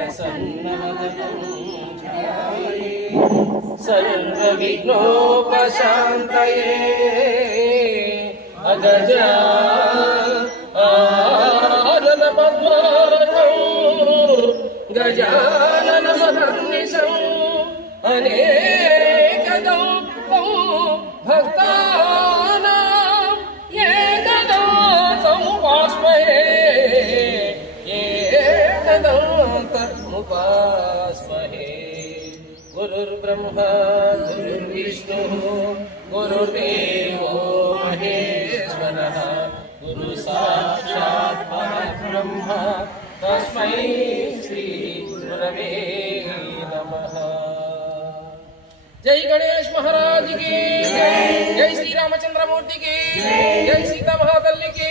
प्रसन्नवदनं ध्याये सर्वविघ्नोपशान्तये अगजा आनन पद्मार्कं गजाननमहर्निशम् अनेकदं भक्तानां एकदन्तमुपास्महे एकदन्तमुपास्महे गुरुर्ब्रह्मा गुरुर्विष्णुः गुरुर्देवो महेश्वरः गुरु साक्षात् परब्रह्म तस्मै श्री गुरवे नमः। जय गणेश महाराज की जय श्री रामचंद्र मूर्ति की जय सीता महातल्ली की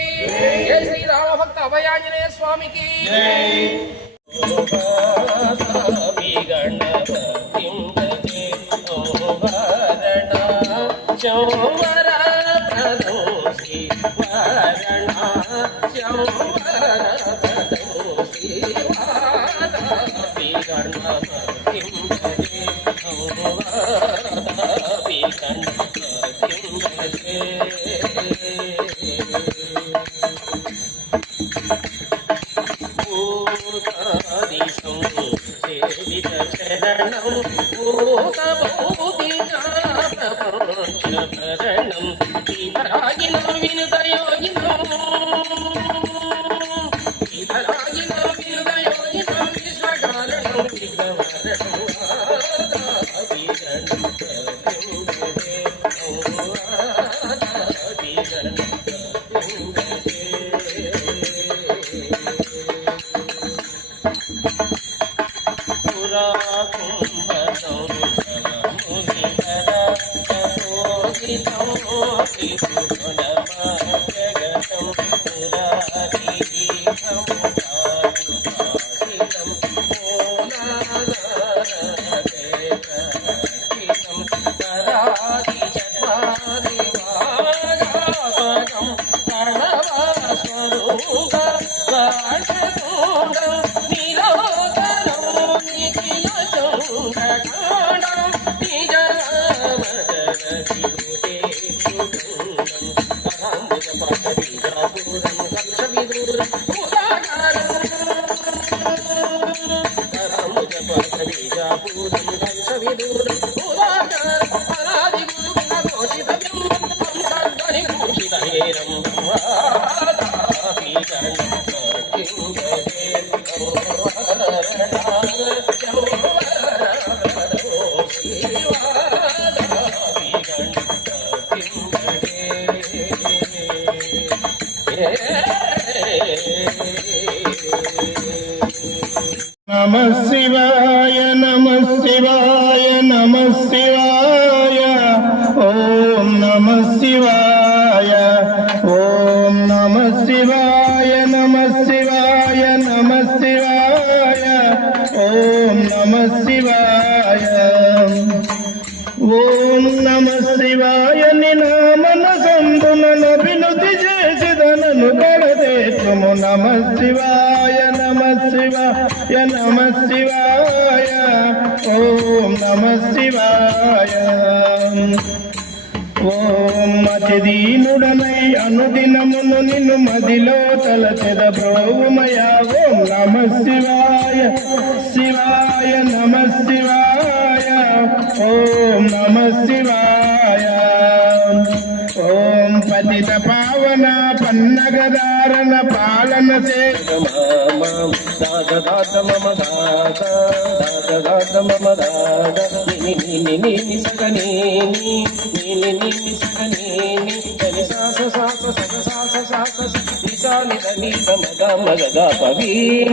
जय श्री राम भक्त अभयांजनेय स्वामी की नमः शिवाय नमः शिवाय नमः शिवाय ओम नमः शिवाय ओम नमः शिवाय नमः शिवाय नमः शिवाय ओम नमः शिवाय ओम नमः शिवाय निनामन संतुलन अभिनुति जयसिदननु कड़दे तुम नमः शिवाय नमः शिवाय नमः शिवाय ओम नमः शिवाय ఓం అతిదీనుడనై అనుదినమును నిన్ను మదిలో తలచెద బ్రోవుమయ ఓం నమ శివాయ శివాయ నమ శివాయ ఓం నమ శివాయ ఓం పతిత పావన పన్నగదారణ పాలన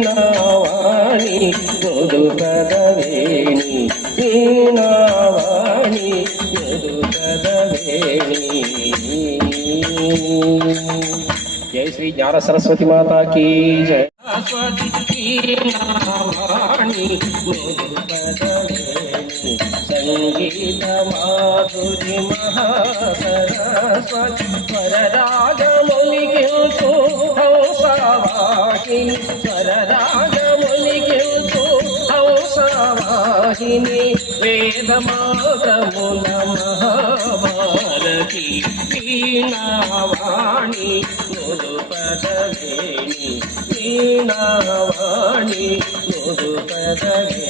వీణావాణి గోదు కదవేణి వీణావాణి గోదు కదవేణి जय श्री ज्ञान सरस्वती माता की जय। संगीत माधुरी महासरस्वती स्वररागमुनि हंसवाहिनी स्वररागमुनि వాహిని వేద మాత్రముల మహాభారతి వీణావాణి మృదుపదవేణి వీణావాణి మృదుపదవేణి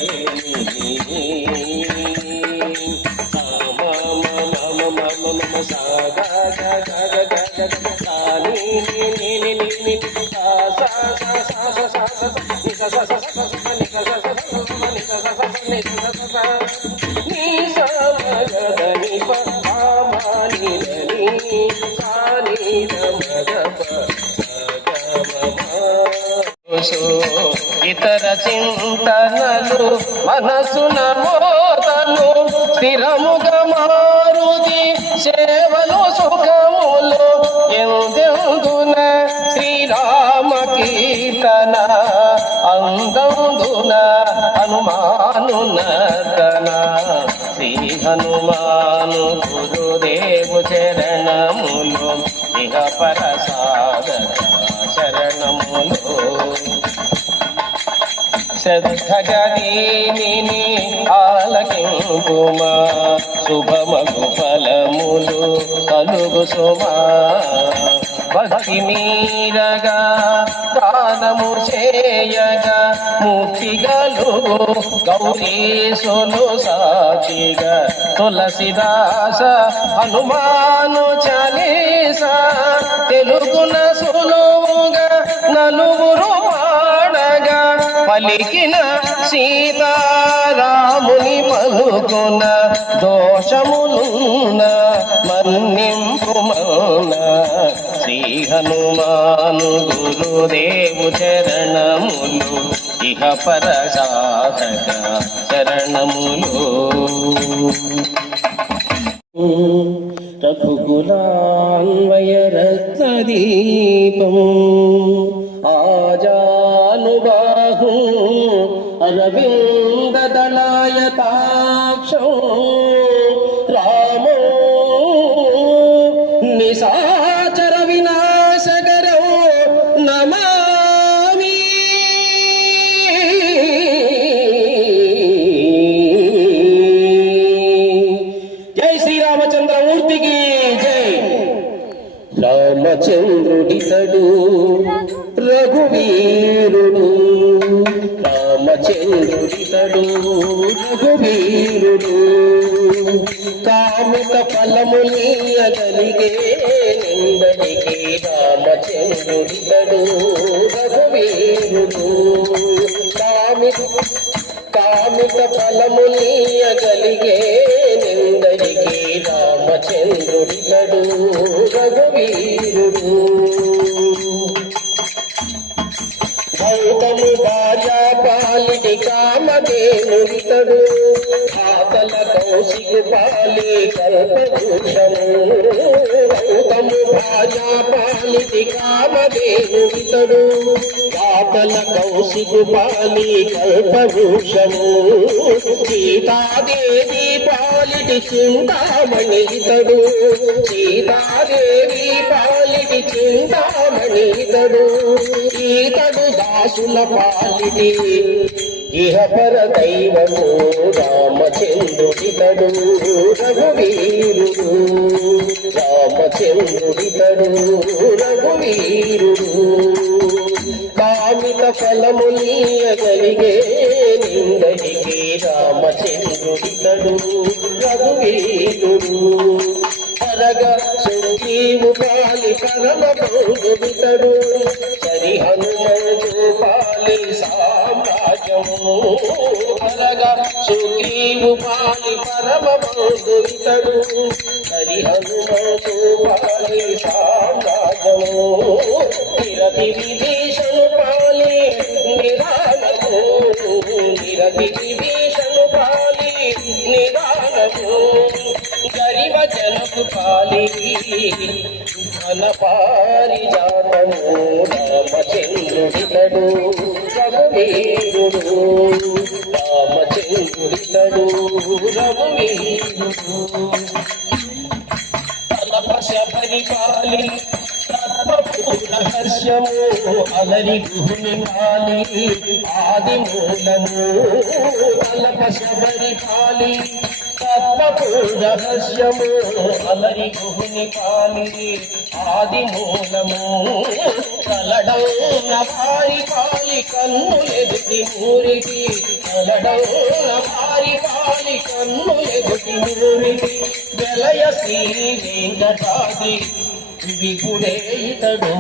ఇతర చింతనలు మనసున మోతను స్థిరముగా మారుతి సేవలు సుఖములు ఎందెందున శ్రీరామ కీర్తన అందందున హనుమాను నర్తన శ్రీ హనుమాను గురుదేవు చరణములు ఇహ పరసాదక శరణములు శ్రద్ధగా దీనిని ఆలకింపుమా శుభమగు ఫలములు కలుగు సుమా భక్తి మీరగా దానము చేయగా ముక్తి గలుగు గౌరీశులు సాక్షిగా తులసిదాస హనుమాను చాలీసా తెలుగున సులువుగా నలుగురు పాడగా పలికిన సీతారాముని పలుకున దోషములున్న మన్నింపుమన్న శ్రీ హనుమాను గురుదేవు చరణములు ఇహ పరసాధక శరణములు రఘుకులాన్వయ రత్నదీపం ఆజానుబాహు అరవిందదళాయతాక్షం రామో నిశాచర వినాశకరో నమామి జై శ్రీరామచంద్రమూర్తికి జై. రామచంద్రుడితడు రఘువీరుడు రామచంద్రుడితడు రఘువీరుడు కామిత ఫలములీయగలిగే నిందడికి రామచంద్రుడితడు రఘువీరుడు కామిత ఫలములీయగలిగే నిందడికి రామచంద్రుడితడు రఘువీరుడు గౌతము భార్యా పాలిటి కామధేనుడితడు ఆతల కౌశికు పాలి కల్పవృక్షము గౌతము భార్యా పాలిటి కామధేనుడితడు ఆతల కౌశికు పాలి కల్పవృక్షము సీతాదేవి పాలిటి చింతామణి ఇతడు సీతాదేవి పాలిటి చింతామణి ఇతడు ఈతడు దాసుల పాలిటి ఇహ పర దైవము రామచంద్రుడితడు రఘువీరుడు రామచంద్రుడితడు రఘువీరుడు కామిత ఫలములీయగలిగే నిందడికి రామచంద్రుడితడు రఘువీరుడు అనగా సుగ్రీవు పాలి పరమ పౌరుడితడు సరి హనుమంతు పాలి సామ్రాజ్యము అనగా సుగ్రీవు పాలి పరమ పౌరుడితడు సరి హనుమంతు పాలి సామ్రాజ్యము నిరతి విభీషణు పాలి నిరాళము నిరతి విభీషణు పాలి నిరాళము గరివ జనకు పాలి ఘన పారిజాతము రామచంద్రుడితడు రఘువీరుడు రామచంద్రుడితడు రఘువీరుడు తలపశ పరిపాలి తత్వపూర్ణ హర్షము అలరి గుహుని పాలి ఆది మూలము తలప శబరి పాలి తత్వపూర్ణ హర్షము అలరి గుహుని పాలి ఆది మూలము కలడౌన భారి పాలి కన్నులెదుటి మూరికి కలడౌన భారి పాలి కన్నులెదుటి మూరికి వెలయ శ్రీ వెంకటాది విగుడే ఇతడు.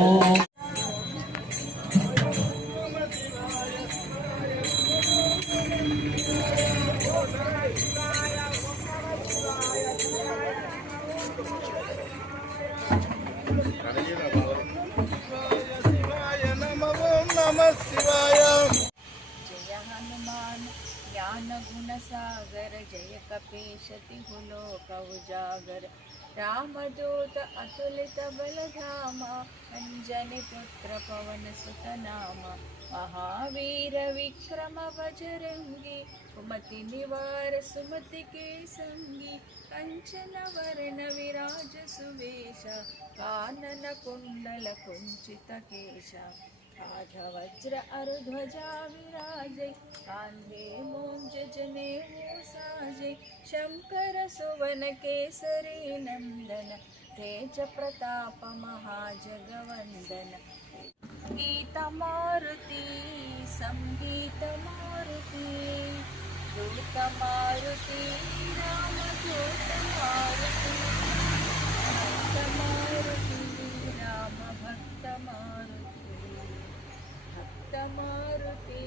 जय हनुमान ज्ञान गुण सागर जय कपीशति लोक उजागर रामदूत अतुलित बलधामा अंजनी पुत्र पवन सुत नामा महावीर विक्रम बजरंगी कुमति निवार सुमति के संगी कंचन वर्ण विराज सुवेश कानन कुंडल कुंचित केश वज्र अरुध्वजा विराजे कांधे मूंज जनेऊ साजे शंकर सुवन केसरी नंदन तेज प्रताप महाजगवंदन गीत मारुति संगीत मारुति दूत मारुति राम दूत मारुति भक्त मारुति राम भक्त मारुति मारुति